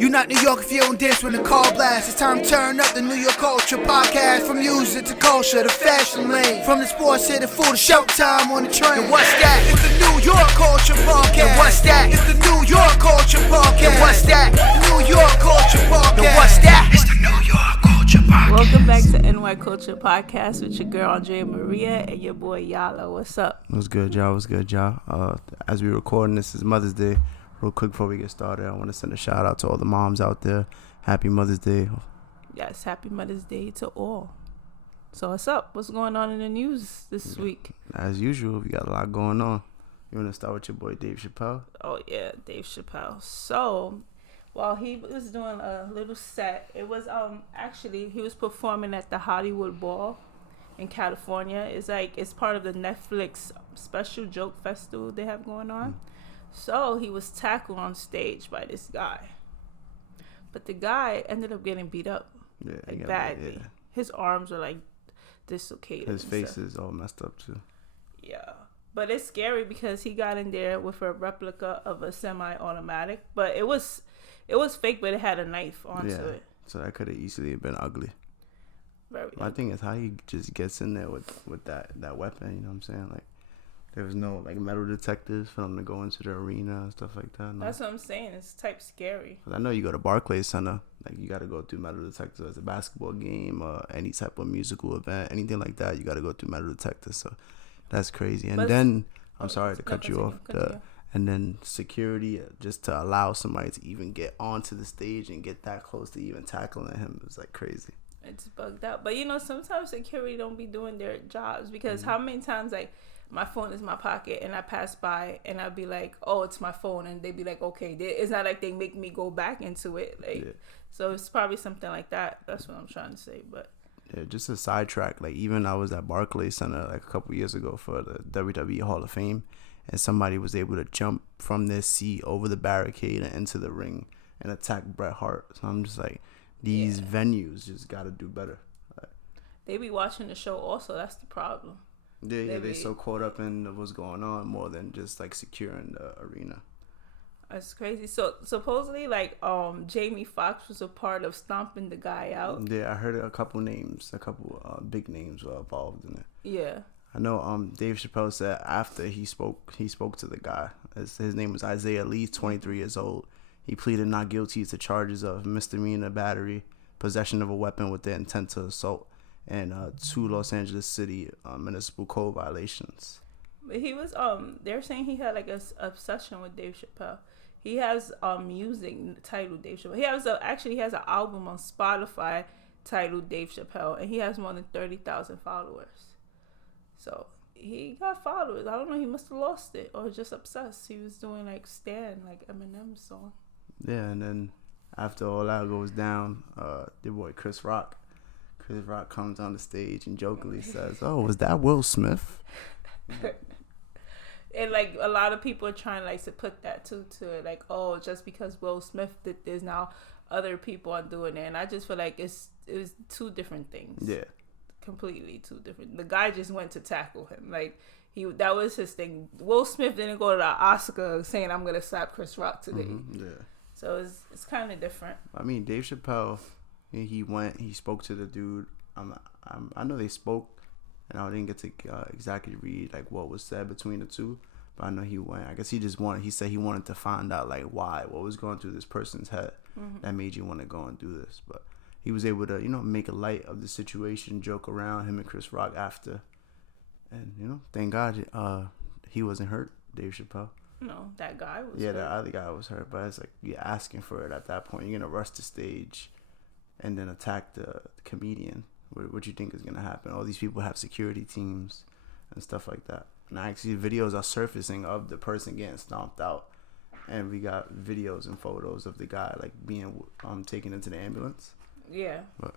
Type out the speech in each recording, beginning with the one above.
You not New York if you don't dance when the call blasts. It's time to turn up the New York culture podcast. From music to culture to fashion lane. From the sports to the food to showtime on the train. And what's that? It's the New York culture podcast. And what's that? It's the New York culture podcast. And what's that? New York culture podcast. And what's that? It's the New York culture podcast. Welcome back to NY Culture Podcast with your girl Andrea Maria and your boy Yala. What's up? What's good, y'all? What's good, y'all? As we recording, this is Mother's Day. Real quick before we get started, I want to send a shout out to all the moms out there. Happy Mother's Day. Yes, happy Mother's Day to all. So what's up? What's going on in the news this week? As usual, we got a lot going on. You want to start with your boy Dave Chappelle? Oh yeah, Dave Chappelle. So while he was doing a little set, it was actually he was performing at the Hollywood Bowl in California. It's part of the Netflix special joke festival they have going on. So he was tackled on stage by this guy. But the guy ended up getting beat up badly. Yeah. His arms were like dislocated. His face is all messed up too. Yeah. But it's scary because he got in there with a replica of a semi-automatic. But it was fake, but it had a knife onto it. So that could have easily been ugly. Very My thing is how he just gets in there with that weapon, you know what I'm saying? Like, there was no like metal detectors for them to go into the arena and stuff like that. No. That's what I'm saying. It's type scary. I know you go to Barclays Center, like you got to go through metal detectors as a basketball game or any type of musical event, anything like that. You got to go through metal detectors. So that's crazy. And then I'm sorry to cut you off. And then security just to allow somebody to even get onto the stage and get that close to even tackling him is like crazy. It's bugged out. But sometimes security don't be doing their jobs because how many times my phone is in my pocket and I pass by and I'd be like, oh, it's my phone. And they'd be like, okay. It's not like they make me go back into it. So it's probably something like that. That's what I'm trying to say. But yeah, just a sidetrack. Like even I was at Barclays Center like a couple years ago for the WWE Hall of Fame. And somebody was able to jump from their seat over the barricade and into the ring and attack Bret Hart. So I'm just like, these venues just got to do better. They be watching the show also. That's the problem. Yeah, they're so caught up in what's going on more than just like securing the arena. That's crazy. So supposedly, Jamie Foxx was a part of stomping the guy out. Yeah, I heard a couple big names were involved in it. Yeah, I know. Dave Chappelle said after he spoke to the guy. His name was Isaiah Lee, 23 years old. He pleaded not guilty to charges of misdemeanor battery, possession of a weapon with the intent to assault, and 2 Los Angeles City municipal code violations. But he was they're saying he had like a obsession with Dave Chappelle. He has music titled Dave Chappelle. He has an album on Spotify titled Dave Chappelle, and he has more than 30,000 followers. So he got followers. I don't know. He must have lost it or just obsessed. He was doing like Stan, like Eminem's song. Yeah, and then after all that goes down, your boy Chris Rock comes on the stage and jokingly says, "Oh, was that Will Smith?" And like a lot of people are trying to put that to it, like, oh, just because Will Smith did this, now other people are doing it. And I just feel like it was two different things. Yeah, completely two different. The guy just went to tackle him, that was his thing. Will Smith didn't go to the Oscar saying, "I'm gonna slap Chris Rock today." Mm-hmm, yeah. So it's kind of different. I mean, Dave Chappelle, he spoke to the dude. I know they spoke, and I didn't get to exactly read like what was said between the two, but I know he went. I guess he said he wanted to find out like what was going through this person's head that made you want to go and do this. But he was able to, make a light of the situation, joke around him and Chris Rock after, and thank God he wasn't hurt, Dave Chappelle. No, that guy was hurt. Yeah, the other guy was hurt, but it's like you're asking for it at that point. You're gonna rush the stage and then attack the comedian. What you think is gonna happen? All these people have security teams and stuff like that. And actually, videos are surfacing of the person getting stomped out, and we got videos and photos of the guy being taken into the ambulance. Yeah, but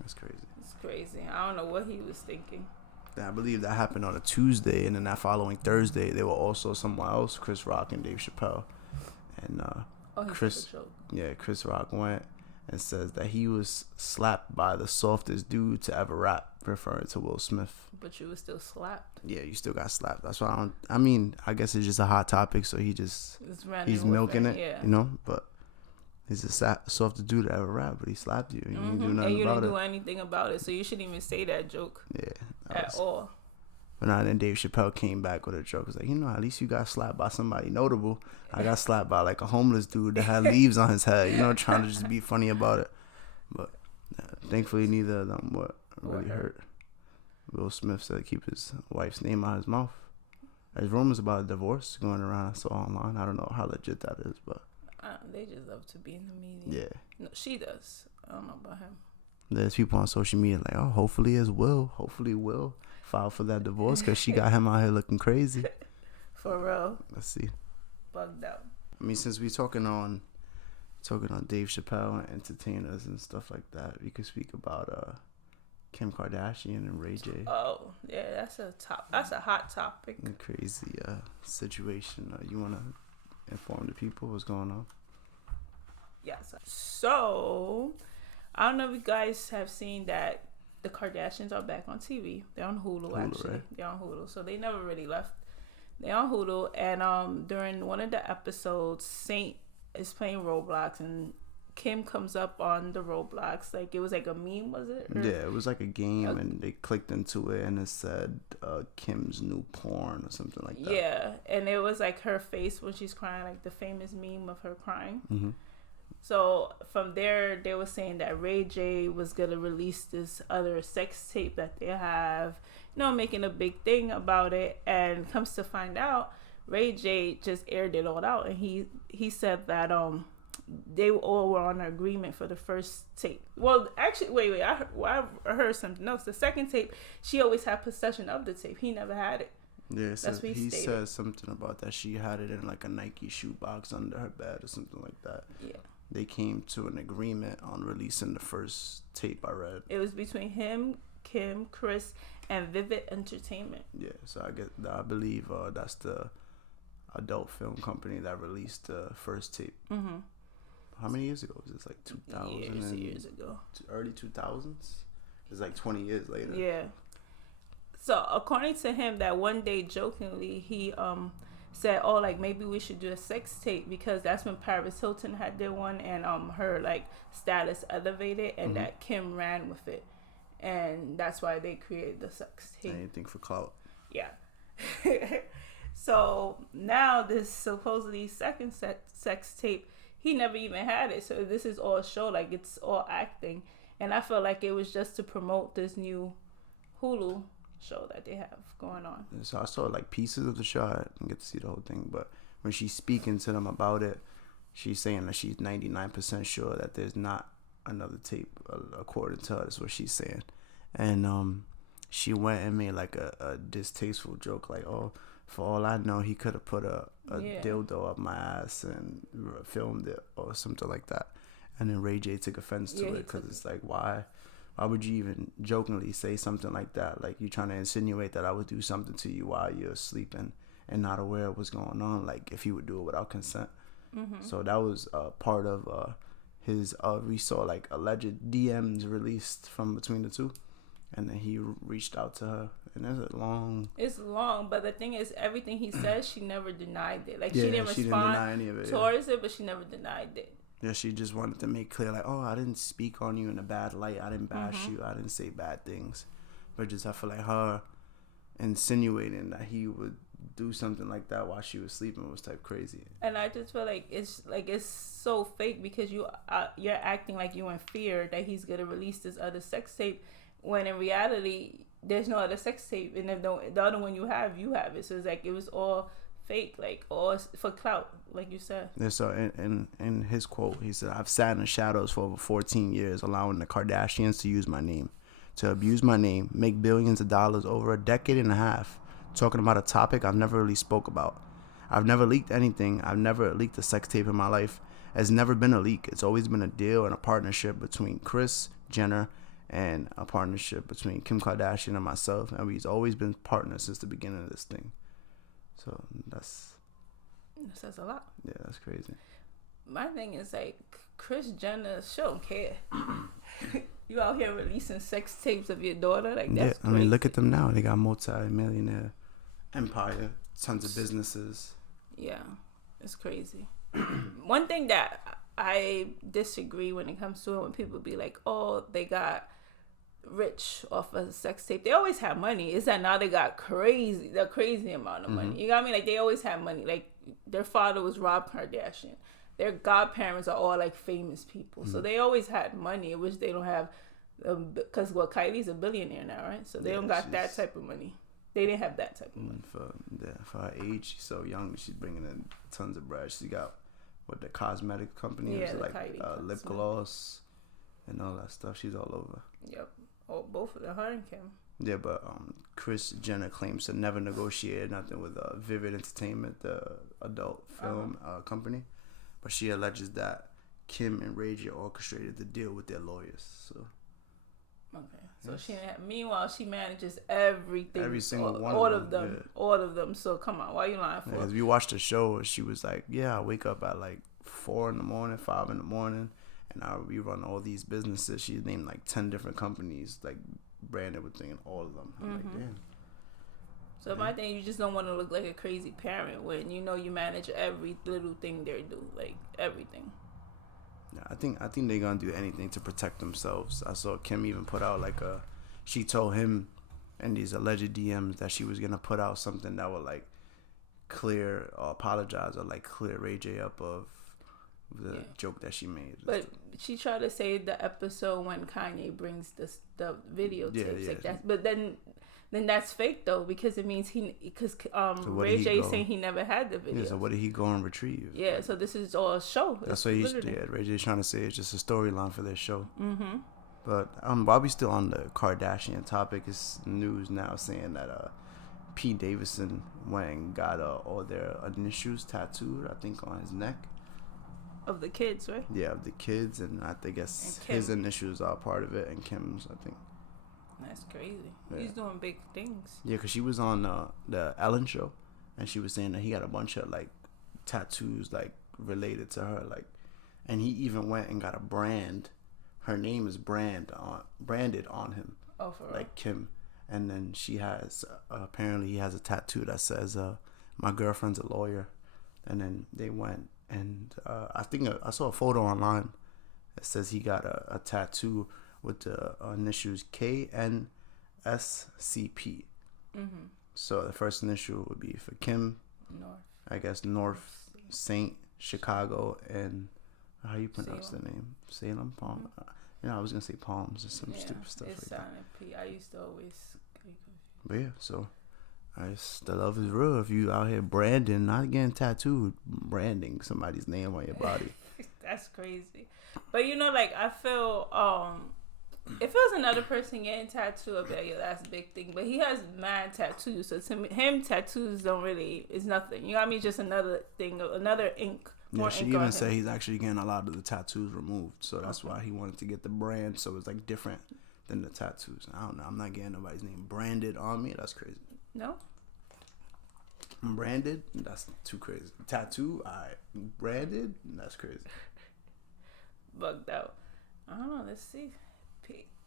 that's crazy. It's crazy. I don't know what he was thinking. I believe that happened on a Tuesday, and then that following Thursday, there were also someone else, Chris Rock and Dave Chappelle, and Chris Rock went and says that he was slapped by the softest dude to ever rap, referring to Will Smith. But you were still slapped. Yeah, you still got slapped. That's why I guess it's just a hot topic, so he's milking it, yeah. But He's the softest dude to ever rap, but he slapped you. And you didn't do nothing and you about didn't it. do anything about it, so you shouldn't even say that joke. Yeah. At all. But now then Dave Chappelle came back with a joke. It's like, at least you got slapped by somebody notable. I got slapped by like a homeless dude that had leaves on his head, trying to just be funny about it. But thankfully neither of them were really hurt. Will Smith said keep his wife's name out of his mouth. There's rumors about a divorce going around. I saw online. I don't know how legit that is, but they just love to be in the media. Yeah. No, she does. I don't know about him. There's people on social media like, oh, hopefully Will file for that divorce because she got him out here looking crazy. For real. Let's see. Bugged out. I mean, since we're talking on Dave Chappelle and entertainers and stuff like that, we could speak about Kim Kardashian and Ray J. Oh, yeah, that's a hot topic. Crazy situation. You want to inform the people what's going on? Yes. So, I don't know if you guys have seen that the Kardashians are back on TV. They're on Hulu actually. Right? They're on Hulu. So they never really left. They're on Hulu, and during one of the episodes, Saint is playing Roblox, and Kim comes up on the Roblox. Like, it was like a meme, was it? Yeah, it was like a game, and they clicked into it, and it said Kim's new porn or something like that. Yeah, and it was like her face when she's crying, like the famous meme of her crying. Mm-hmm. So from there, they were saying that Ray J was going to release this other sex tape that they have, making a big thing about it. And comes to find out, Ray J just aired it all out. And he said that they all were on an agreement for the first tape. Well, actually, wait, I heard something else. The second tape, she always had possession of the tape. He never had it. Yeah, so he said something about that. She had it in like a Nike shoebox under her bed or something like that. Yeah. They came to an agreement on releasing the first tape, I read. It was between him, Kim, Chris, and Vivid Entertainment. Yeah, so I believe that's the adult film company that released the first tape. Mm-hmm. How many years ago? Was this like 2000? Years ago. Early 2000s? It's like 20 years later. Yeah. So according to him, that one day jokingly he said, "Oh, like maybe we should do a sex tape because that's when Paris Hilton had their one and her like status elevated and that Kim ran with it, and that's why they created the sex tape." Anything for clout. Yeah. So now this supposedly second sex tape, he never even had it. So this is all show, like it's all acting, and I feel like it was just to promote this new Hulu show that they have going on. So I saw like pieces of the show. I didn't get to see the whole thing, but when she's speaking to them about it, she's saying that she's 99% sure that there's not another tape, according to her. That's what she's saying. And she went and made like a distasteful joke, like, oh, for all I know, he could have put a dildo up my ass and filmed it or something like that. And then Ray J took offense to it because it's like, why would you even jokingly say something like that? Like, you're trying to insinuate that I would do something to you while you're sleeping and not aware of what's going on, like if he would do it without consent. Mm-hmm. So that was part of his, we saw like alleged DMs released from between the two. And then he reached out to her. And it's long, but the thing is, everything he says, she never denied it. Like, she didn't respond deny any of it, towards it, but she never denied it. Yeah, she just wanted to make clear, like, oh, I didn't speak on you in a bad light. I didn't bash you. I didn't say bad things. But just, I feel like her insinuating that he would do something like that while she was sleeping was type crazy. And I just feel like it's so fake because you're acting like you're in fear that he's going to release this other sex tape when in reality there's no other sex tape, and if the other one you have it. So it's like it was all fake, like all for clout, like you said. Yeah, so in his quote, he said, "I've sat in the shadows for over 14 years, allowing the Kardashians to use my name, to abuse my name, make billions of dollars over a decade and a half, talking about a topic I've never really spoke about. I've never leaked anything. I've never leaked a sex tape in my life. It's never been a leak. It's always been a deal and a partnership between Kris Jenner and a partnership between Kim Kardashian and myself, and we've always been partners since the beginning of this thing." So that says a lot. Yeah, that's crazy. My thing is like Kris Jenner, she don't care. You out here releasing sex tapes of your daughter, like that's crazy. I mean, look at them now. They got multi-millionaire empire, tons of businesses. Yeah, it's crazy. One thing that I disagree when it comes to it. When people be like, "Oh, they got rich off a sex tape," they always have money. It's that now they got the crazy amount of money. You know what I mean? Like they always have money. Like their father was Rob Kardashian. Their godparents are all like famous people, so they always had money, which they don't have. Because Kylie's a billionaire now, right? So they don't got that type of money. They didn't have that type of money. For her age, she's so young. She's bringing in tons of bread. She got the cosmetic companies, like lip gloss and all that stuff. She's all over. Yep. Oh, both of them, her and Kim. Yeah, but Kris Jenner claims to never negotiate nothing with Vivid Entertainment, the adult film company, but she alleges that Kim and Ray J orchestrated the deal with their lawyers. So. Okay, so meanwhile she manages everything, every single one, all of them. So come on, why are you lying for? As we watched the show, she was like, "Yeah, I wake up at like 4 in the morning, 5 in the morning, and we run all these businesses." She named like 10 different companies, like branded within all of them. I'm like, damn. So my thing, you just don't want to look like a crazy parent when you know you manage every little thing they do, like everything. I think they're gonna do anything to protect themselves. I saw Kim even put out she told him in these alleged DMs that she was gonna put out something that would like clear or apologize or like clear Ray J up of the joke that she made. But she tried to say the episode when Kanye brings the videotapes like that. But then that's fake though, because it means Ray J saying he never had the video. Yeah, so what did he go and retrieve? Yeah, so this is all a show. That's what Ray J's trying to say. It's just a storyline for their show. Mm-hmm. But while we still on the Kardashian topic, it's news now saying that Pete Davidson went and got all their initials tattooed, I think, on his neck. Of the kids, right? Yeah, of the kids, and I guess his initials are part of it, and Kim's, I think. That's crazy. Yeah. He's doing big things. Yeah, because she was on the Ellen show, and she was saying that he got a bunch of like tattoos like related to her, like, and he even went and got a brand. Her name is branded on him. Oh, for real? Like Kim, and then she has apparently he has a tattoo that says "My girlfriend's a lawyer," and then they went and I think I saw a photo online that says he got a tattoo with the initials KNSCP. Mm-hmm. So the first initial would be for Kim, North. I guess North, Saint, Chicago, and how you pronounce the name? Salem, Palm. Mm-hmm. I was gonna say Palms or some stupid stuff like that. P. I used to always. But yeah, so the love is real. If you out here branding, not getting tattooed, branding somebody's name on your body. That's crazy. But I feel if it was another person getting tattooed, I'd be like, yo, that's a big thing. But he has mad tattoos, so to him, tattoos don't really is nothing. You know what I mean? Just another thing, another ink. Yeah, she even said he's actually getting a lot of the tattoos removed, so that's why he wanted to get the brand, so it's like different than the tattoos. I don't know. I'm not getting nobody's name branded on me. That's crazy. No. Branded? That's too crazy. Tattoo? Branded? That's crazy. Bugged out. I don't know. Let's see.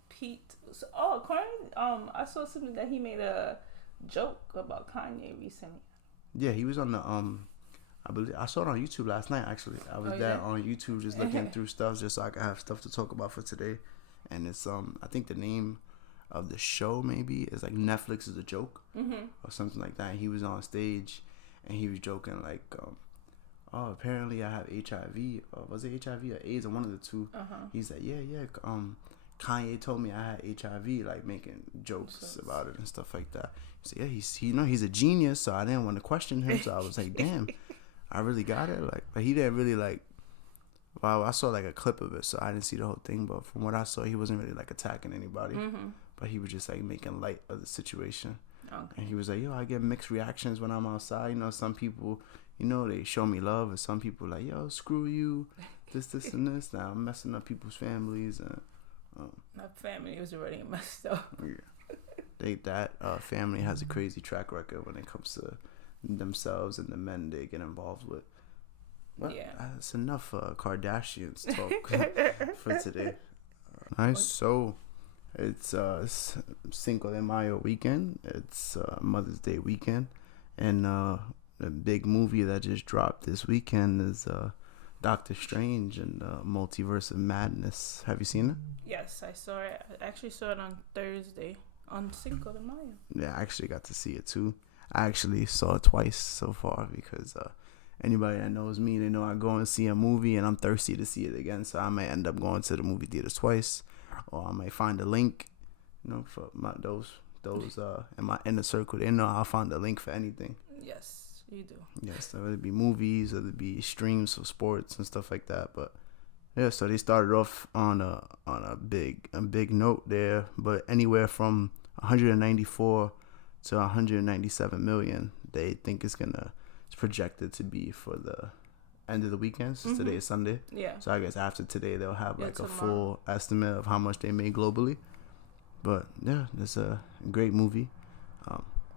Pete. I saw something that he made a joke about Kanye recently. Yeah, he was on the I believe I saw it on YouTube last night. Actually, I was on YouTube just looking through stuff just so I could have stuff to talk about for today. And it's I think the name of the show maybe is like Netflix is a joke or something like that. And he was on stage and he was joking like, oh, apparently I have HIV. Was it HIV or AIDS or one of the two? He's like, yeah. Kanye told me I had HIV, like making jokes about it and stuff like that. So yeah, he's a genius. So I didn't want to question him. So I was like, damn, I really got it. Like, but he didn't really like. Wow, I saw like a clip of it, so I didn't see the whole thing. But from what I saw, he wasn't really like attacking anybody, but he was just like making light of the situation. Okay. And he was like, yo, I get mixed reactions when I'm outside. Some people, they show me love, and some people like, yo, screw you, this, and this. Now I'm messing up people's families and. My family was already messed up. Yeah, that family has a crazy track record when it comes to themselves and the men they get involved with. Well, that's enough Kardashians talk for today. Nice. So it's Cinco de Mayo weekend. It's Mother's Day weekend, and the big movie that just dropped this weekend is Doctor Strange and the Multiverse of Madness. Have you seen it? Yes, I saw it. I actually saw it on Thursday on Cinco de Mayo. Yeah, I actually got to see it too. I actually saw it twice so far because anybody that knows me, they know I go and see a movie and I'm thirsty to see it again. So I might end up going to the movie theaters twice, or I might find a link, for those in my inner circle. They know I'll find a link for anything. Yes, you do. Yes, so it'd be movies, or it'd be streams for sports and stuff like that. But yeah, so they started off on a big note there, but anywhere from 194 to 197 million they think it's projected to be for the end of the weekend. So today is Sunday. Yeah. So I guess after today they'll have like a tomorrow. full estimate of how much they made globally. But yeah, it's a great movie.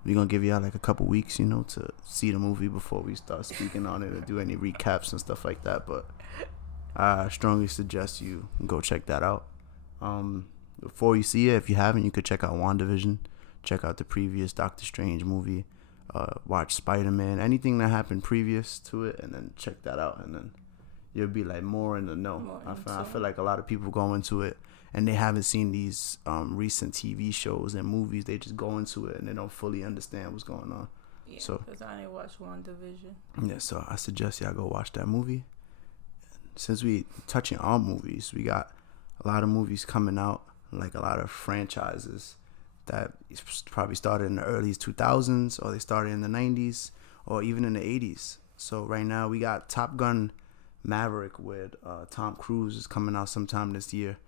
We're gonna give y'all like a couple weeks, to see the movie before we start speaking on it or do any recaps and stuff like that. But I strongly suggest you go check that out. Before you see it, if you haven't, you could check out WandaVision, check out the previous Doctor Strange movie, watch Spider-Man, anything that happened previous to it, and then check that out, and then you'll be like more in the know. I feel like a lot of people go into it and they haven't seen these recent TV shows and movies. They just go into it and they don't fully understand what's going on. Yeah, so because I didn't watch WandaVision. Yeah, so I suggest y'all go watch that movie. Since we touching on movies, we got a lot of movies coming out, like a lot of franchises that probably started in the early 2000s, or they started in the 90s, or even in the 80s. So right now we got Top Gun Maverick with Tom Cruise is coming out sometime this year,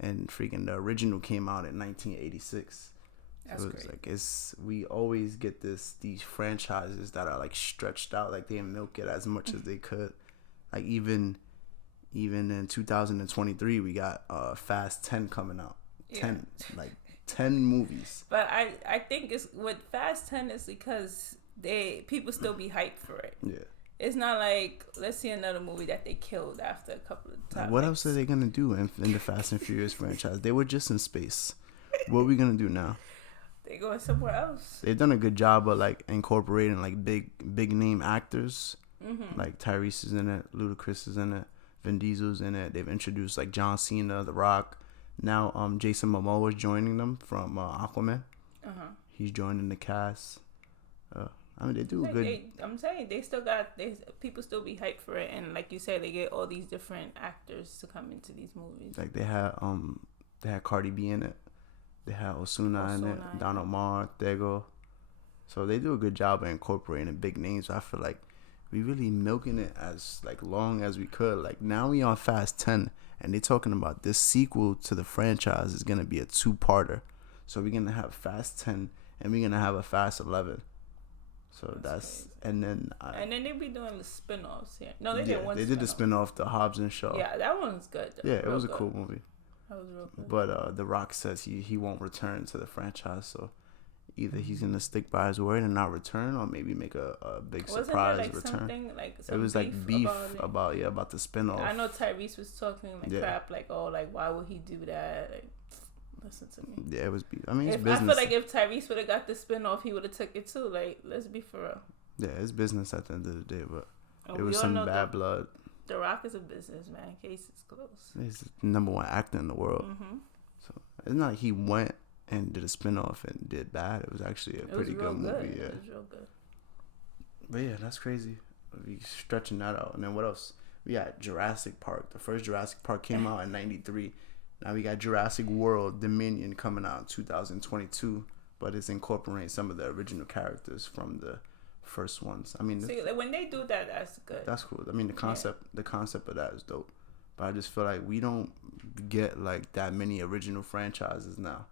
and freaking the original came out in 1986. That's so it's great. We always get these franchises that are like stretched out, like they milk it as much as they could. Like even in 2023 we got Fast 10 coming out. 10 movies. But I think it's with Fast 10 is because people still be hyped for it. Yeah. It's not like, let's see another movie that they killed after a couple of times. What else are they gonna do in the Fast and Furious franchise? They were just in space. What are we gonna do now? They going somewhere else. They've done a good job of like incorporating like big name actors. Like Tyrese is in it, Ludacris is in it, Vin Diesel's in it. They've introduced like John Cena, The Rock. Now Jason Momoa is joining them from Aquaman. He's joining the cast. They do good. I'm saying people still be hyped for it, and like you said, they get all these different actors to come into these movies. Like they had Cardi B in it. They had Ozuna in it, Don Omar, Tego. So they do a good job of incorporating big names. I feel like we really milking it as like long as we could. Like now we on Fast 10, and they talking about this sequel to the franchise is gonna be a 2-parter. So we're gonna have Fast 10 and we're gonna have a Fast 11. So that's and then they be doing the spin-offs here. No, they did one. They did the spin-off, the Hobbs and Shaw. Yeah, that one's good. Yeah, it was a cool movie. That was real good. But The Rock says he won't return to the franchise, so either he's gonna stick by his word and not return, or maybe make a big surprise return. It was like beef about the spin-off. I know Tyrese was talking crap, why would he do that? Like, listen to me. Yeah, it was beef. I mean, it's business. I business. feel like if Tyrese would have got the spin-off, he would have took it too. Like, let's be for real. Yeah, it's business at the end of the day, but it was some bad blood. The Rock is a businessman. Case is closed. He's the number 1 actor in the world. So it's not like he went and did a spin-off and did bad. It was actually a pretty good movie. Yeah. It was real good. But yeah, that's crazy. We stretching that out. And then what else? We got Jurassic Park. The first Jurassic Park came out in 93. Now we got Jurassic World Dominion coming out in 2022. But it's incorporating some of the original characters from the first ones. I mean, when they do that, that's good. That's cool. I mean, the concept of that is dope. But I just feel like we don't get like that many original franchises now.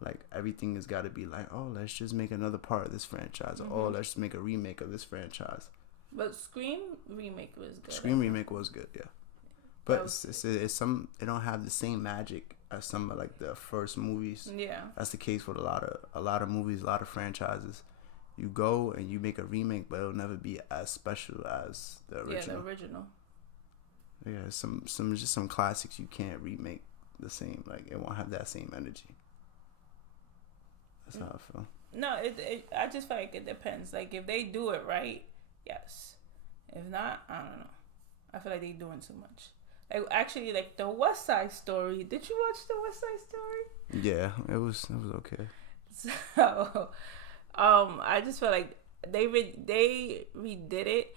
Like everything has got to be like, oh, let's just make another part of this franchise, or oh, let's just make a remake of this franchise. But Scream remake was good. Scream remake was good, yeah. But it's some, it don't have the same magic as some of like the first movies. Yeah, that's the case with a lot of movies, a lot of franchises. You go and you make a remake, but it'll never be as special as the original. Yeah, the original. Yeah, some classics you can't remake the same. Like it won't have that same energy. That's how I feel. No, I just feel like it depends. Like if they do it right, yes. If not, I don't know. I feel like they doing too much. Like actually, like the West Side Story. Did you watch the West Side Story? Yeah, it was okay. So, I just feel like they redid it,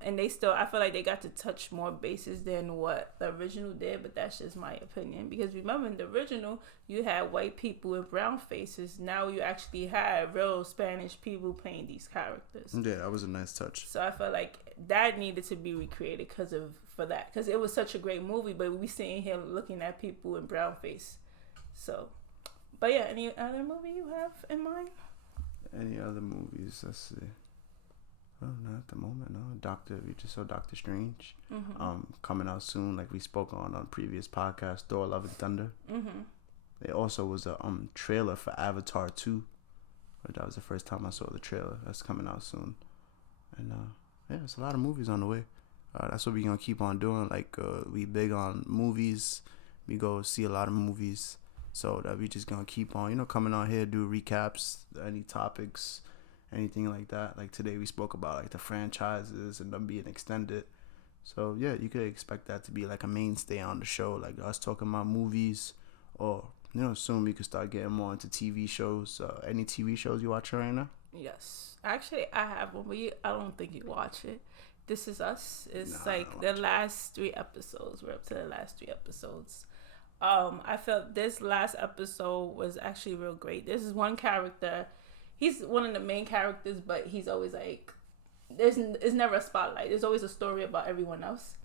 and they still. I feel like they got to touch more bases than what the original did, but that's just my opinion. Because remember, in the original, you had white people with brown faces. Now you actually have real Spanish people playing these characters. Yeah, that was a nice touch. So I felt like that needed to be recreated because it was such a great movie. But we sitting here looking at people in brown face. So, but yeah, any other movie you have in mind? Any other movies? Let's see. Oh, not at the moment. No, we just saw Doctor Strange. Mm-hmm. Coming out soon, like we spoke on previous podcast. Thor: Love and Thunder. Mm-hmm. There also was a trailer for Avatar 2. That was the first time I saw the trailer. That's coming out soon. And yeah, it's a lot of movies on the way. That's what we're gonna keep on doing. Like we big on movies. We go see a lot of movies. So that we just gonna keep on, coming on here, do recaps, any topics, anything like that. Like today we spoke about like the franchises and them being extended. So yeah, you could expect that to be like a mainstay on the show, like us talking about movies, or soon we could start getting more into TV shows. Any TV shows you watching right now? Yes, actually I have one, but I don't think you watch it. This Is Us. It's like the last 3 episodes. We're up to the last 3 episodes. I felt this last episode was actually real great. This is one character. He's one of the main characters, but he's always like, it's never a spotlight. There's always a story about everyone else.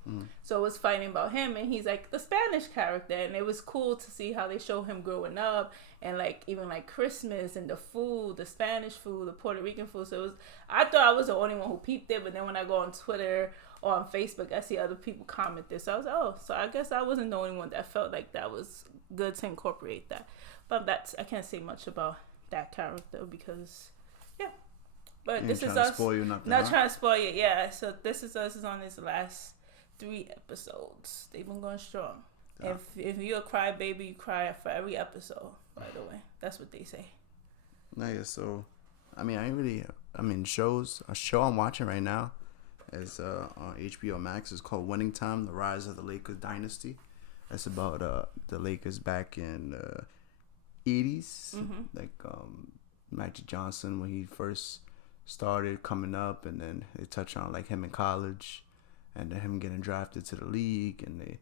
So it was fighting about him, and he's like the Spanish character, and it was cool to see how they show him growing up, and like even like Christmas and the food, the Spanish food, the Puerto Rican food. So I thought I was the only one who peeped it, but then when I go on Twitter or on Facebook, I see other people comment this. So I was like, oh, so I guess I wasn't the only one that felt like that was good to incorporate that. But I can't say much about that character because, yeah. But This Is Us. Not trying to spoil you, yeah. So This Is Us is on its last 3 episodes. They've been going strong. Yeah. If you're a crybaby, you cry for every episode. By the way, that's what they say. Nice. So, shows. A show I'm watching right now is on HBO Max. It's called Winning Time: The Rise of the Lakers Dynasty. That's about the Lakers back in 80s, like Magic Johnson when he first started coming up, and then they touch on like him in college, and then him getting drafted to the league, and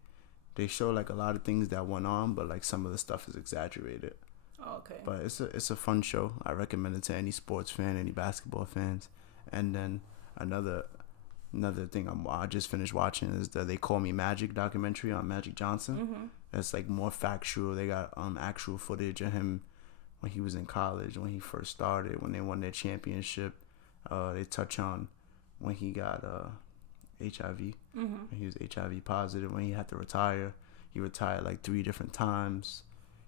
they show like a lot of things that went on, but like some of the stuff is exaggerated. Oh, okay. But it's a fun show. I recommend it to any sports fan, any basketball fans. And then another thing I just finished watching is the They Call Me Magic documentary on Magic Johnson. That's like more factual. They got actual footage of him when he was in college, when he first started, when they won their championship. They touch on when he got HIV. When he was HIV positive, when he had to retire. He retired like 3 different times.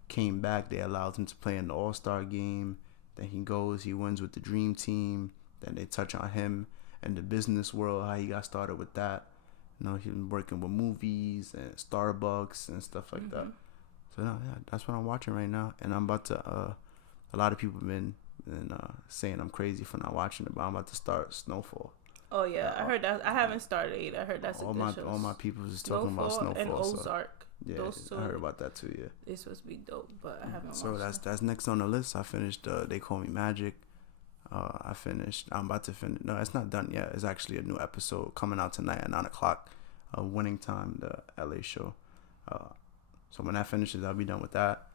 Came back, they allowed him to play in the All-Star game. Then he wins with the Dream Team. Then they touch on him and the business world, how he got started with that. He's been working with movies and Starbucks and stuff like that. So yeah, that's what I'm watching right now. And I'm about to, a lot of people have been saying I'm crazy for not watching it, but I'm about to start Snowfall. Oh yeah, I heard that. I haven't started either. I heard that's all my people was talking about Snowfall and Ozark. So, yeah, those 2, I heard about that too. Yeah, it's supposed to be dope, but I haven't. So watched that's next on the list. I finished They Call Me Magic. I'm about to finish. No, it's not done yet. It's actually a new episode coming out tonight at 9:00. Winning Time, the LA show. So when that finishes, I'll be done with that,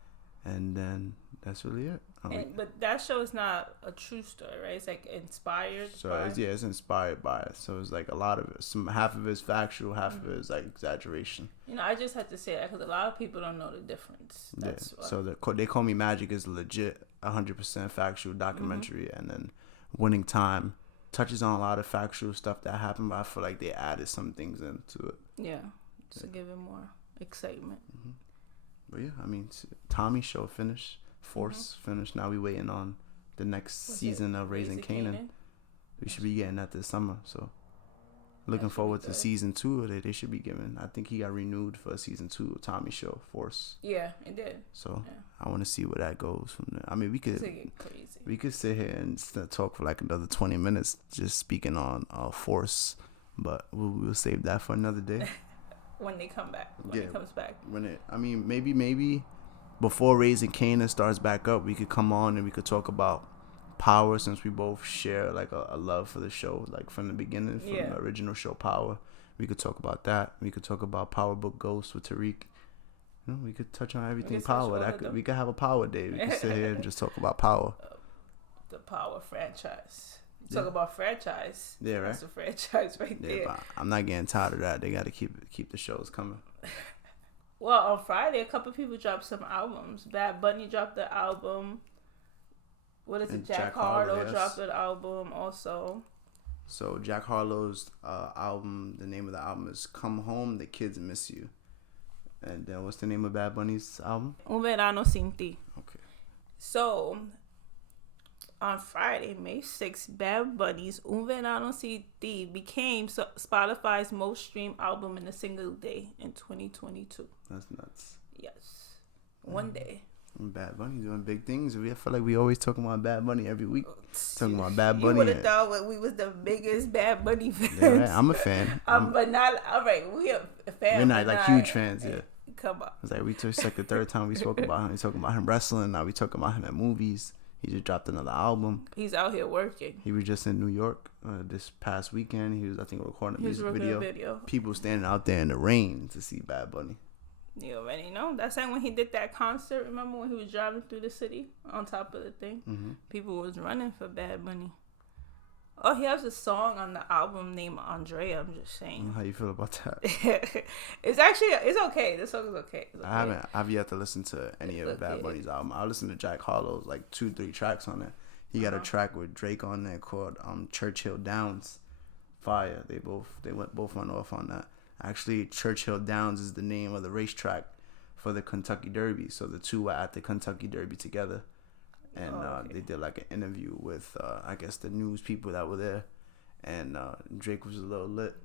and then that's really it. But that show is not a true story, right? It's like inspired. So it's inspired by it. So it's like a lot of it. Half of it's factual, half of it is like exaggeration. I just had to say that because a lot of people don't know the difference. That's why. So They Call Me Magic is legit, 100% factual documentary, and then Winning Time touches on a lot of factual stuff that happened, but I feel like they added some things into it. Yeah, to give it more excitement. But yeah, Tommy show finished. Force finished. Now we waiting on the next season of Raising Kanan. We should be getting that this summer. So looking forward to season 2 of it. They should be giving. I think he got renewed for season 2 of Tommy show Force. Yeah, it did. So I want to see where that goes from there. We could sit here and talk for like another 20 minutes just speaking on Force but we'll save that for another day. When they come back. When it comes back. Maybe before Raising Canaan starts back up, we could come on and we could talk about Power, since we both share like a love for the show, like from the beginning, from the original show Power. We could talk about that. We could talk about Power Book Ghost with Tariq. We could touch on everything Power. We could have a Power day. We could sit here and just talk about Power. The Power franchise. Talk about franchise. Yeah, right. That's a franchise right there. But I'm not getting tired of that. They got to keep the shows coming. Well, on Friday, a couple people dropped some albums. Bad Bunny dropped the album. What is it? Jack Harlow dropped an album also. So Jack Harlow's album, the name of the album is Come Home, The Kids Miss You. And then what's the name of Bad Bunny's album? Un Verano Sin Ti. Okay. So, on Friday, May 6th, Bad Bunny's Un Verano Sin Ti became Spotify's most streamed album in a single day in 2022. That's nuts. Yes. One day. Bad Bunny doing big things. I feel like we always talking about Bad Bunny every week. Talking about Bad Bunny. You would have thought we was the biggest Bad Bunny fans. Yeah, right. I'm a fan. But not all right. We are a fan. We're not like huge fans. Yeah. Come on. It's like it's like the third time we spoke about him. We talking about him wrestling. Now we talking about him at movies. He just dropped another album. He's out here working. He was just in New York this past weekend. He was, I think, recording a music video. People standing out there in the rain to see Bad Bunny. You already know. That's like when he did that concert. Remember when he was driving through the city on top of the thing? Mm-hmm. People was running for Bad Bunny. Oh, he has a song on the album named Andrea. I'm just saying. How you feel about that? it's okay. The song is okay. It's okay. I've yet to listen to any of Bad Bunny's album. I listened to Jack Harlow's like 2-3 tracks on it. He got a track with Drake on there called Churchill Downs. Fire. They both went off on that. Actually, Churchill Downs is the name of the racetrack for the Kentucky Derby. So the two were at the Kentucky Derby together. And they did like an interview with, I guess, the news people that were there. And Drake was a little lit.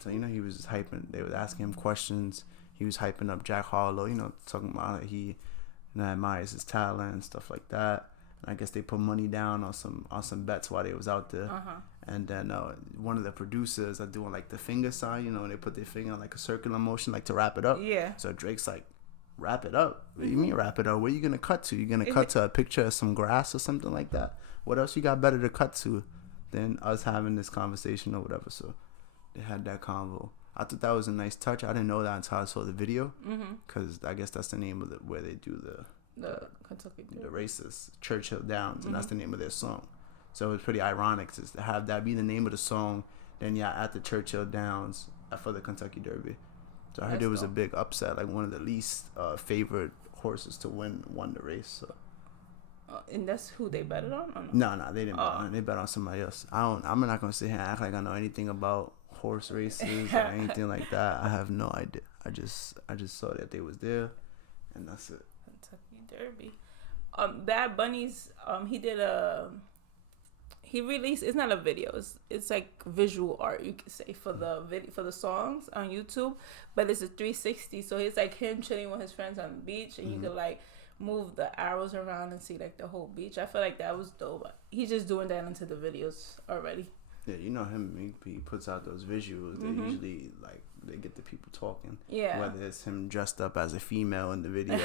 So, he was hyping. They was asking him questions. He was hyping up Jack Harlow, talking about how he admires his talent and stuff like that. And I guess they put money down on some bets while they was out there. And then one of the producers are doing like the finger sign, and they put their finger on like a circular motion, like to wrap it up. Yeah. So Drake's like, wrap it up? What do you mean wrap it up? Where you gonna cut to? You gonna cut to a picture of some grass or something like that? What else you got better to cut to than us having this conversation or whatever? So they had that convo. I thought that was a nice touch. I didn't know that until I saw the video, because I guess that's the name of where they do the Kentucky the races, Churchill Downs, and that's the name of their song. So it's pretty ironic to have that be the name of the song. Then at the Churchill Downs for the Kentucky Derby. So I heard there was a big upset, like one of the least favored horses to won the race. So. And that's who they betted on? Or no, they didn't bet on. They bet on somebody else. I'm not gonna sit here and act like I know anything about horse races or anything like that. I have no idea. I just saw that they was there, and that's it. Kentucky Derby. Bad Bunny's he released, it's not a video, it's like visual art, you could say, for the songs on YouTube, but it's a 360, so it's like him chilling with his friends on the beach, and you could like move the arrows around and see like the whole beach. I feel like that was dope. He's just doing that into the videos already. Yeah, him, he puts out those visuals. They usually they get the people talking. Yeah. Whether it's him dressed up as a female in the video,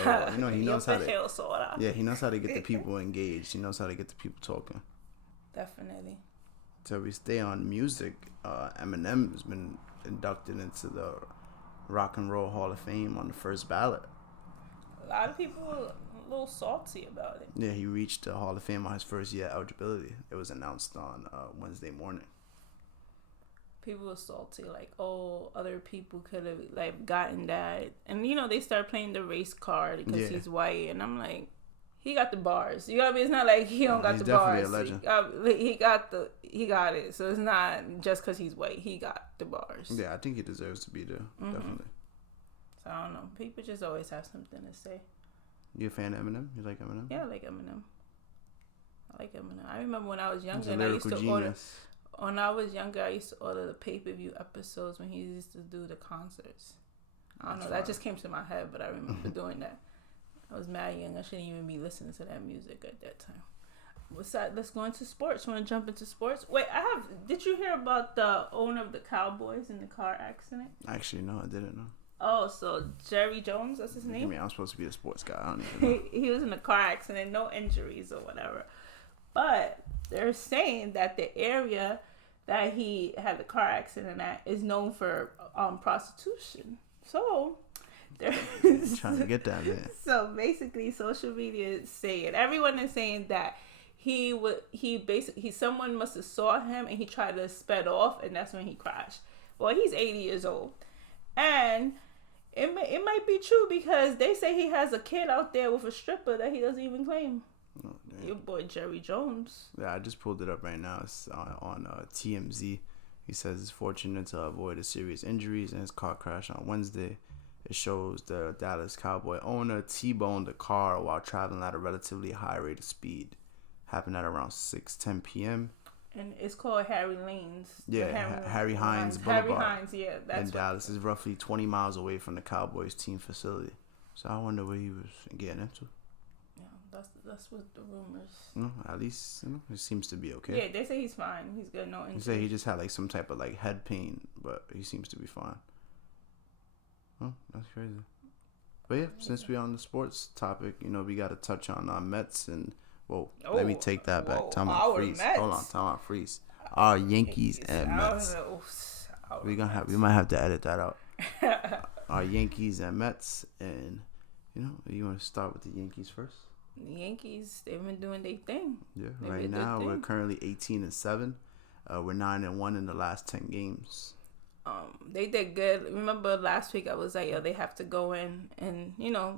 he knows how to. Yeah, he knows how to get the people engaged. He knows how to get the people talking. Definitely. So we stay on music. Eminem has been inducted into the Rock and Roll Hall of Fame on the first ballot. A lot of people are a little salty about it. Yeah, he reached the Hall of Fame on his first year eligibility. It was announced on Wednesday morning. People were salty, like, oh, other people could have like gotten that, and they start playing the race card because he's white, and I'm like, he got the bars. You know what I mean? It's not like he don't got the bars. He's definitely a legend. He got it. So it's not just because he's white. He got the bars. Yeah, I think he deserves to be there. Definitely. So I don't know. People just always have something to say. You a fan of Eminem? You like Eminem? Yeah, I like Eminem. I remember when I was younger, and I used to order. When I was younger, I used to order the pay-per-view episodes when he used to do the concerts. I don't know. That just came to my head, but I remember doing that. I was mad young. I shouldn't even be listening to that music at that time. What's that? Let's go into sports. Want to jump into sports? Wait, Did you hear about the owner of the Cowboys in the car accident? Actually, no, I didn't know. Oh, so Jerry Jones, that's his name? I mean, I'm supposed to be a sports guy. I don't even know. He was in a car accident, no injuries or whatever. But they're saying that the area that he had the car accident at is known for prostitution. So they're trying to get that man. So basically, social media is saying, everyone is saying that someone must have saw him and he tried to sped off, and that's when he crashed. Well, he's 80 years old, and it might be true because they say he has a kid out there with a stripper that he doesn't even claim. Oh, Your boy Jerry Jones. Yeah, I just pulled it up right now. It's on TMZ. He says he's fortunate to avoid a serious injuries in his car crash on Wednesday. It shows the Dallas Cowboy owner T-boned the car while traveling at a relatively high rate of speed. Happened at around 6:10 p.m. And it's called Harry Lanes. Yeah, Harry Hines Boulevard. Harry Hines, yeah. And Dallas is roughly 20 miles away from the Cowboys team facility. So I wonder what he was getting into. Yeah, that's what the rumors. No, at least it seems to be okay. Yeah, they say he's fine. He's good, no injury. They say he just had like some type of like head pain, but he seems to be fine. Oh, that's crazy. But yeah, since we're on the sports topic, we got to touch on Mets and let me take that back. Time out, freeze. Mets. Hold on, time out, freeze. Our Yankees and Mets. We might have to edit that out. Our Yankees and Mets, and you want to start with the Yankees first? The Yankees, they've been doing their thing. Yeah, right now we're currently 18-7. We're 9-1 in the last 10 games. They did good. Remember last week I was like, they have to go in and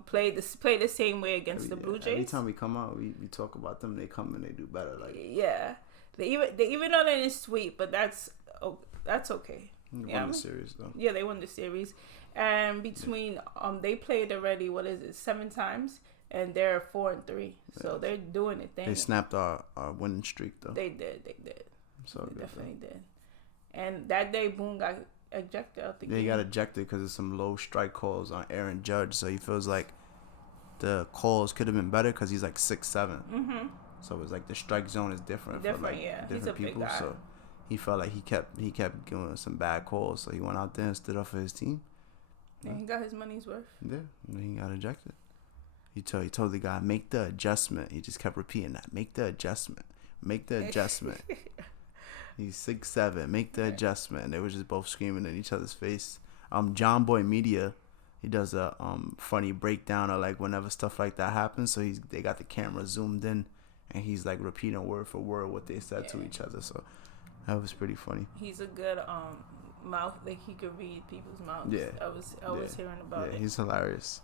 play the same way against the Blue Jays. Every time we come out, we talk about them. They come and they do better. Like they even though they didn't sweep, but that's okay. They won the series though. Yeah, they won the series, and between they played already 7 times, and they're 4-3. So they're doing it. They snapped our winning streak though. They did. So they definitely did. And that day, Boone got ejected out the game. He got ejected because of some low strike calls on Aaron Judge. So he feels like the calls could have been better because he's like 6'7". Mm-hmm. So it's like the strike zone is different for like different he's a people. Big guy. So he felt like he kept giving some bad calls. So he went out there and stood up for his team. And he got his money's worth. Yeah, and then he got ejected. He told the guy, make the adjustment. He just kept repeating that. Make the adjustment. Make the adjustment. He's 6'7". Make the adjustment. And they were just both screaming in each other's face. John Boy Media, he does a funny breakdown of like whenever stuff like that happens. So they got the camera zoomed in, and he's like repeating word for word what they said to each other. So that was pretty funny. He's a good mouth. Like he could read people's mouths. Yeah, I was hearing about it. He's hilarious.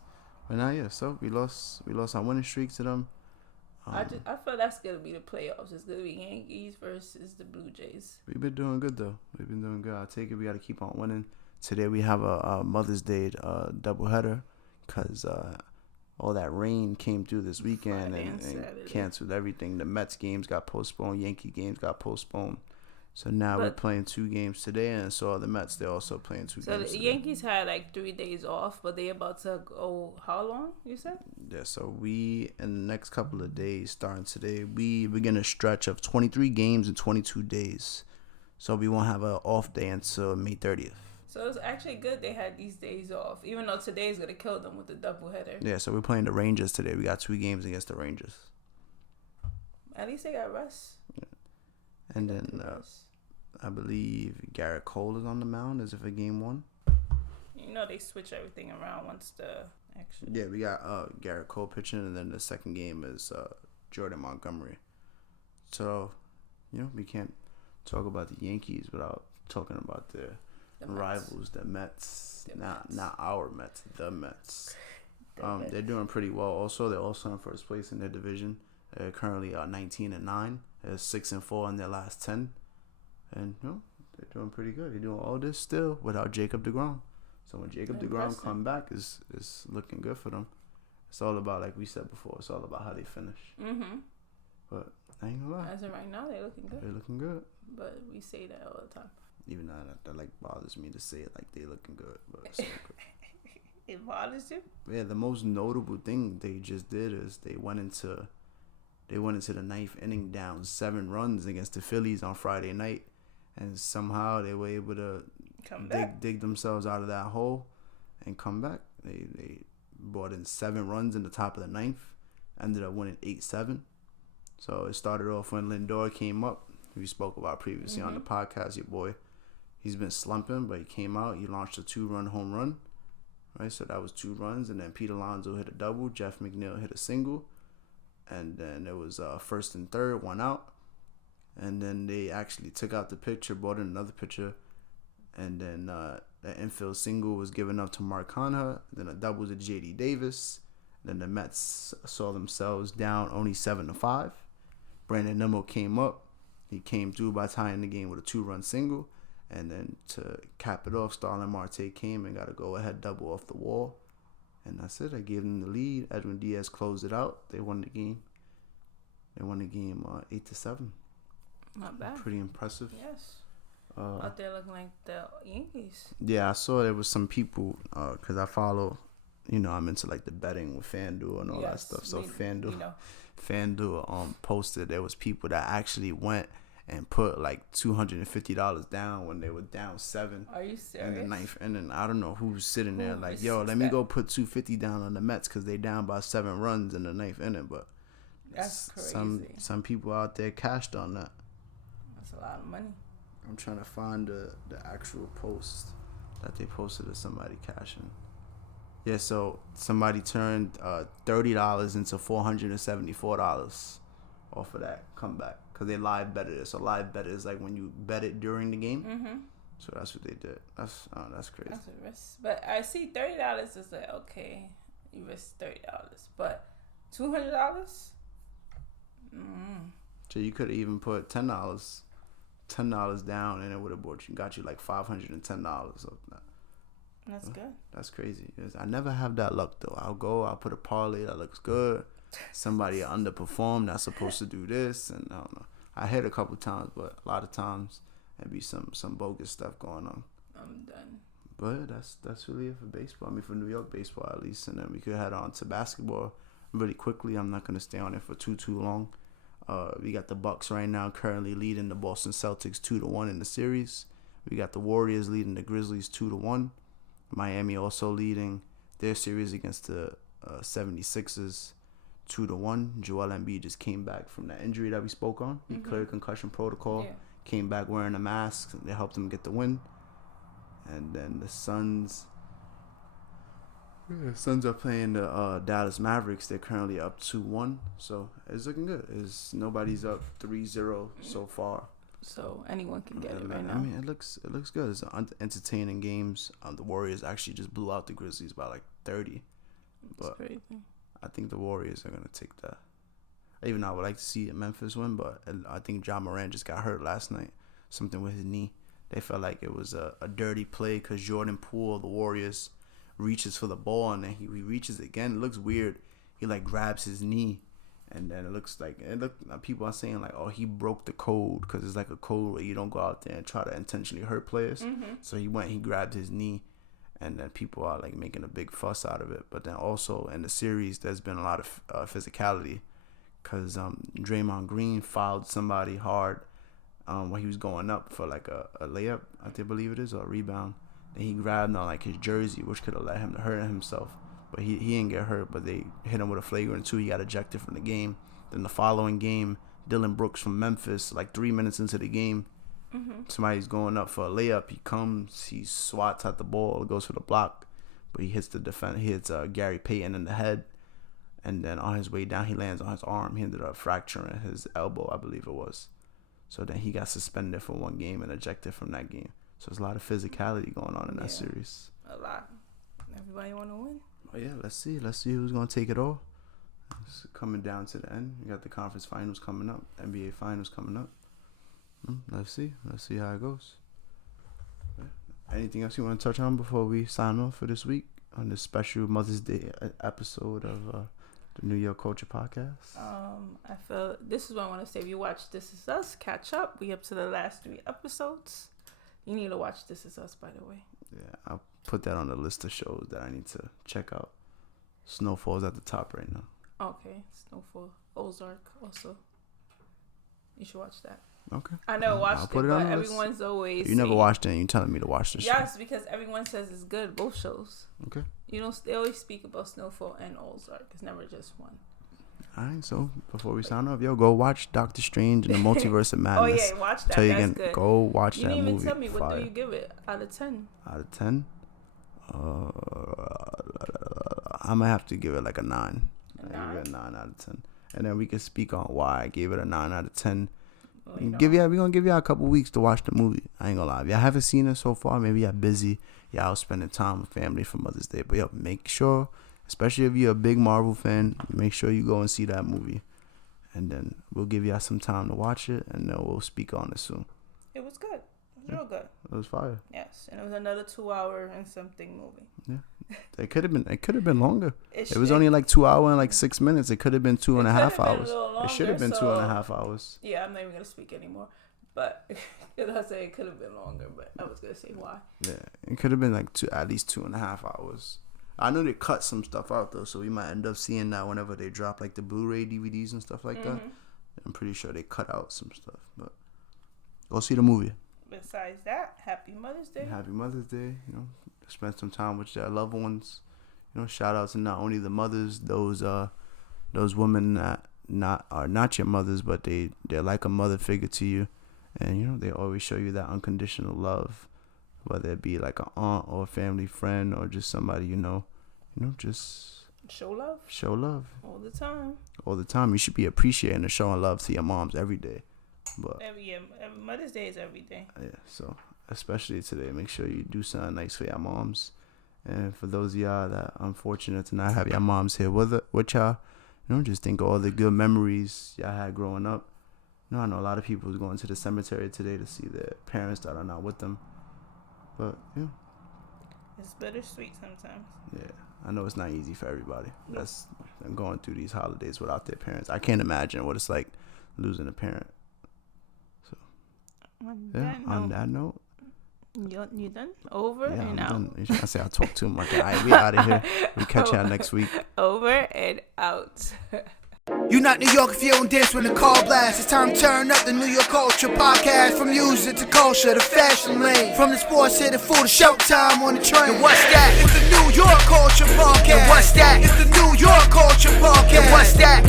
But now so we lost our winning streak to them. I feel that's gonna be the playoffs. It's gonna be Yankees versus the Blue Jays. We've been doing good though. We've been doing good. I'll take it. We got to keep on winning. Today we have a Mother's Day doubleheader because all that rain came through this weekend and canceled everything. The Mets games got postponed. Yankee games got postponed. So now we're playing 2 games today, and so the Mets, they're also playing 2 games So the today. Yankees had like 3 days off, but they about to go how long, you said? Yeah, so we, in the next couple of days, starting today, we begin a stretch of 23 games in 22 days. So we won't have an off day until May 30th. So it's actually good they had these days off, even though today's going to kill them with the doubleheader. Yeah, so we're playing the Rangers today. We got 2 games against the Rangers. At least they got rest. Yeah. And then I believe Garrett Cole is on the mound as if a game 1. They switch everything around once the action. Yeah, we got Garrett Cole pitching, and then the second game is Jordan Montgomery. So, we can't talk about the Yankees without talking about the rivals, the Mets. Not our Mets, the Mets. They're doing pretty well. Also, they're also in first place in their division. They're currently 19-9. They're 6-4 in their last 10. And they're doing pretty good. They're doing all this still without Jacob deGrom. So when Jacob deGrom come back, is looking good for them. It's all about, like we said before, it's all about how they finish. Mm-hmm. But I ain't gonna lie. As of right now, they're looking good. They're looking good. But we say that all the time. Even though that like bothers me to say it like they looking good, but it's okay. It bothers you? Yeah, the most notable thing they just did is they went into They went into the ninth inning down 7 runs against the Phillies on Friday night, and somehow they were able to dig themselves out of that hole and come back. They brought in 7 runs in the top of the ninth, ended up winning 8-7. So it started off when Lindor came up. We spoke about previously on the podcast. Your boy, he's been slumping, but he came out. He launched a 2-run home run, right? So that was 2 runs, and then Pete Alonso hit a double. Jeff McNeil hit a single, and then there was first and third, 1 out, and then they actually took out the pitcher, brought in another pitcher, and then the infield single was given up to Mark Hanna. Then a double to J.D. Davis. Then the Mets saw themselves down only 7-5. Brandon Nimmo came up. He came through by tying the game with a 2-run single. And then to cap it off, Starlin Marte came and got a go-ahead double off the wall. And that's it. I gave them the lead. Edwin Diaz closed it out. They won the game. They won the game 8-7. Not bad. Pretty impressive. Yes. Out there looking like the Yankees. Yeah, I saw there was some people, because I follow, I'm into like the betting with FanDuel and all that stuff. So FanDuel posted there was people that actually went and put like $250 down when they were down 7. Are you serious? In the ninth inning. I don't know who's sitting there like, yo, let me go put $250 down on the Mets because they down by 7 runs in the ninth inning. But that's crazy. Some people out there cashed on that. That's a lot of money. I'm trying to find the actual post that they posted of somebody cashing. Yeah, so somebody turned $30 into $474 off of that comeback because they live betted it. So live bet is like when you bet it during the game. Mm-hmm. So that's what they did. That's crazy. That's a risk. But I see $30 is like, okay, you risk $30, but $200. So you could have even put $10 down, and it would have got you like $510. That's good. That's crazy. I never have that luck though. I'll put a parlay that looks good. Somebody underperformed that's supposed to do this, and I don't know. I hit a couple times, but a lot of times there'd be some bogus stuff going on. I'm done. But that's really it for baseball. I mean, for New York baseball at least, and then we could head on to basketball really quickly. I'm not gonna stay on it for too long. We got the Bucks right now currently leading the Boston Celtics 2-1 in the series. We got the Warriors leading the Grizzlies 2-1. Miami also leading their series against the 76ers 2-1. Joel Embiid just came back from that injury that we spoke on. He cleared concussion protocol. Yeah. Came back wearing a mask. They helped him get the win. And then the Suns are playing the Dallas Mavericks. They're currently up 2-1. So it's looking good. Nobody's up 3-0 so far. So anyone can get it right now. I mean, it looks good. It's entertaining games. The Warriors actually just blew out the Grizzlies by like 30. That's crazy. I think the Warriors are gonna take that. Even though I would like to see Memphis win, but I think Ja Morant just got hurt last night. Something with his knee. They felt like it was a dirty play because Jordan Poole of the Warriors reaches for the ball and then he reaches again. It looks weird. He like grabs his knee. And then people are saying like, oh, he broke the code because it's like a code where you don't go out there and try to intentionally hurt players. Mm-hmm. So he grabbed his knee, and then people are like making a big fuss out of it. But then also in the series, there's been a lot of physicality because Draymond Green fouled somebody hard when he was going up for like a layup, I believe it is, or a rebound. And he grabbed on like his jersey, which could have led him to hurt himself. But he didn't get hurt, but they hit him with a flagrant 2. He got ejected from the game. Then the following game, Dylan Brooks from Memphis, like 3 minutes into the game, somebody's going up for a layup. He comes, he swats at the ball, goes for the block, but he hits the defender. He hits Gary Payton in the head, and then on his way down, he lands on his arm. He ended up fracturing his elbow, I believe it was. So then he got suspended for 1 game and ejected from that game. So there's a lot of physicality going on in that series. A lot. Everybody want to win. Oh yeah, let's see who's gonna take it all. It's coming down to the end. We got the conference finals coming up, NBA finals coming up. Let's see how it goes. Anything else you want to touch on before we sign off for this week on this special Mother's Day episode of the New York Culture Podcast? I feel this is what I want to say. If you watch This Is Us, catch up. We up to the last 3 episodes. You need to watch This Is Us, by the way. Yeah, I'll put that on the list of shows that I need to check out. Snowfall's at the top right now. Okay, Snowfall. Ozark also. You should watch that. Okay. I never watched it, but on everyone's always. You never watched it, and you telling me to watch this? Yes, because everyone says it's good. Both shows. Okay. You know, they always speak about Snowfall and Ozark. It's never just one. Alright, so before we sign off, yo, go watch Doctor Strange and the Multiverse of Madness. Oh yeah, watch that. Tell you That's again, good. go watch that movie. You didn't even tell me Fire. what do you give it out of 10? Out of 10, I'm gonna have to give it like a 9. I give it a 9 out of 10, and then we can speak on why I gave it a 9 out of 10. We're gonna give y'all a couple weeks to watch the movie. I ain't gonna lie. If y'all haven't seen it so far, maybe y'all busy. Y'all spending time with family for Mother's Day. But yo, make sure, especially if you're a big Marvel fan, make sure you go and see that movie. And then we'll give y'all some time to watch it, and then we'll speak on it soon. It was good. It was real good. It was fire. Yes, and it was another 2-hour and something movie. Yeah, it could have been longer. It was only like 2 hours and like 6 minutes. It could have been 2.5 hours. It should have been 2.5 hours. Yeah, I'm not even gonna speak anymore. But I say it could have been longer, but I was gonna say why. Yeah, it could have been like at least 2.5 hours. I know they cut some stuff out though, so we might end up seeing that whenever they drop like the Blu-ray DVDs and stuff like that. I'm pretty sure they cut out some stuff, but go see the movie. Besides that, Happy Mother's Day. Happy Mother's Day. You know, spend some time with your loved ones. You know, shout out to not only the mothers, those women that are not your mothers, but they're like a mother figure to you, and you know they always show you that unconditional love, whether it be like an aunt or a family friend or just somebody you know, just show love. Show love all the time. All the time. You should be appreciating and showing love to your moms every day. But every Mother's Day is every day. Yeah, so especially today, make sure you do something nice for your moms. And for those of y'all that are unfortunate to not have your moms here with y'all, you know, just think of all the good memories y'all had growing up. You know, I know a lot of people was going to the cemetery today to see their parents that are not with them. But yeah, it's bittersweet sometimes. Yeah, I know it's not easy for everybody. That's going through these holidays without their parents. I can't imagine what it's like losing a parent. On that note. You done? Over and out. Done. I say I talk too much. All right, we out of here. We catch y'all next week. Over and out. You not New York if you don't dance when the call blast. It's time to turn up the New York culture podcast. From music to culture to fashion lane. From the sports to the food to showtime on the train. And what's that? It's the New York culture podcast. And what's that? It's the New York culture podcast. And what's that?